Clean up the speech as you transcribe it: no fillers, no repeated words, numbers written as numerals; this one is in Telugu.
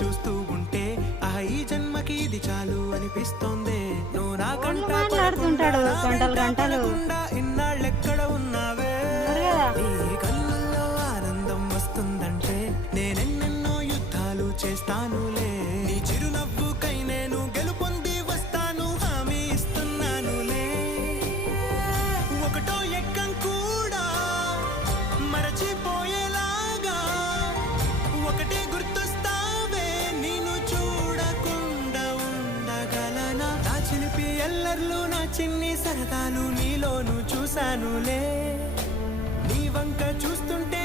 చూస్తూ ఉంటే ఈ జన్మకి ఇది చాలు అనిపిస్తోంది. నువ్వు నా కంట మాట్లాడుతుంటాడు గంటలు గంటలు. ఇన్నాళ్ళెక్కడ ఉన్నావే? నీ కళ్ళల్లో ఆనందం వస్తుందంటే నేనెన్నెన్నో యుద్ధాలు చేస్తానులే. నీ చిరునవ్వుకై నేను గెలుపొంది వస్తాను, హామీ ఇస్తున్నానులే. ఒకటో ఎక్కం కూడా మరచిపోయేలాగా ఒకటే గుర్తొస్తావే, నేను చూడకుండా ఉండగలనా? నా చిలిపి ఎల్లర్లు నా చిన్ని సరదాలు నీలోను చూశానులే. నీ వంక చూస్తుంటే